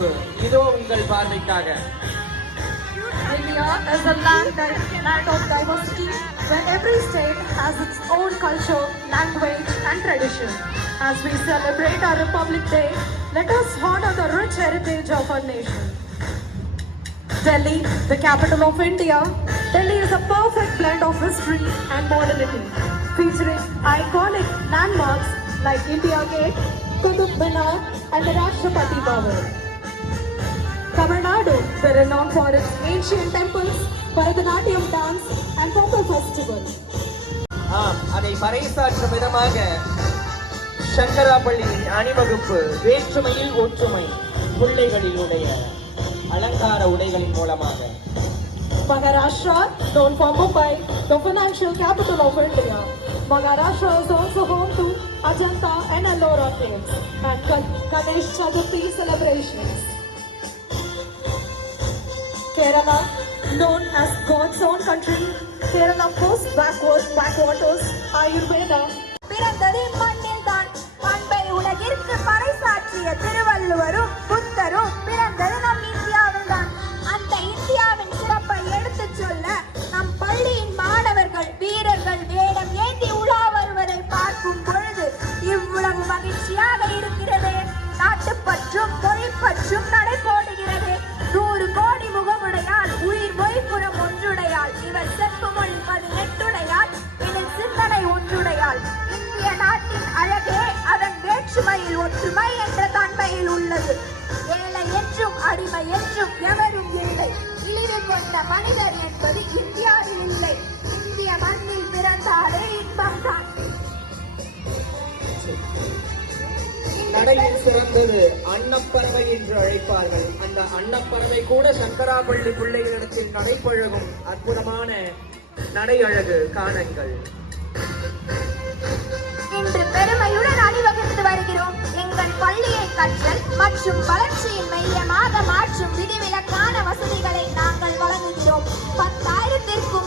அணிவகுப்பு இதோ உங்கள் பார்வைக்காக. India is a land of diversity where every state has its own culture, language and tradition. As we celebrate our Republic Day, let us honor the rich heritage of our nation. Delhi, the capital of India. Delhi is a perfect blend of history and modernity, featuring iconic landmarks like India Gate, Qutub Minar and the Rashtrapati Bhavan. Tamil Nadu, they are renowned for its ancient temples, Bharatanatyam dance and Pongal festival. அதை பறைசாற்றும் விதமாக சங்கராபள்ளியின் அணிவகுப்பு வேற்றுமையில் ஒற்றுமை பிள்ளைகளினுடைய அலங்கார உடைகளின் மூலமாக. Maharashtra, known for Mumbai, the financial capital of India. Maharashtra is also home to Ajanta and Ellora caves and Ganesh Chaturthi celebrations. Kerala, known as God's own country, Kerala boasts backwaters, Ayurveda. பிறந்தது மண்ணில் தான் பண்பை உலகிற்கு பறைசாற்றிய திருவள்ளுவரும் புத்தரும் பிறந்தது நம் இந்தியாவில் தான். அந்த இந்தியாவின் சிறப்பை எடுத்துச் சொல்ல நம் பள்ளியின் மாணவர்கள் வீரர்கள் வேடம் ஏந்தி உலா வருவதை பார்க்கும் பொழுது இவ்வளவு மகிழ்ச்சியாக இருக்கிறது. நாட்டுப்பற்றும் மொழிப்பற்றும் நடைபோடுகிறது. 100 கோடி முகமுடையால் உயிர் மொய்புறம் ஒன்றுடையால் இவர் செப்பு மொழி 18 இதில் சிந்தனை ஒன்றுடையால். இந்திய நாட்டின் அழகே அதன் வேற்றுமையில் ஒற்றுமை என்ற தன்மையில் உள்ளது. ஏழை என்றும் அடிமை என்றும் எவரும் இல்லை. இழிவு கொண்ட மனிதர் என்பது இந்தியாவில் இல்லை. இந்திய மண்ணில் பிறந்தாலே இன்பம்தான். நடையில் சிறந்தது அன்னப்பறவை என்று அழைப்பார்கள். அந்த அன்னப்பறவை கூட சங்கராபள்ளி பிள்ளைகளிடத்தில் நடைபழகும் அற்புதமான நடை அழகு காணுங்கள். இன்று பெருமையுடன் அணிவகுத்து வருகிறோம். எங்கள் பள்ளியை கற்றல் மற்றும் வளர்ச்சியின் மையமாக மாற்றும் விதிவிலக்கான வசதிகளை நாங்கள் வழங்குகிறோம். 10,000க்கும்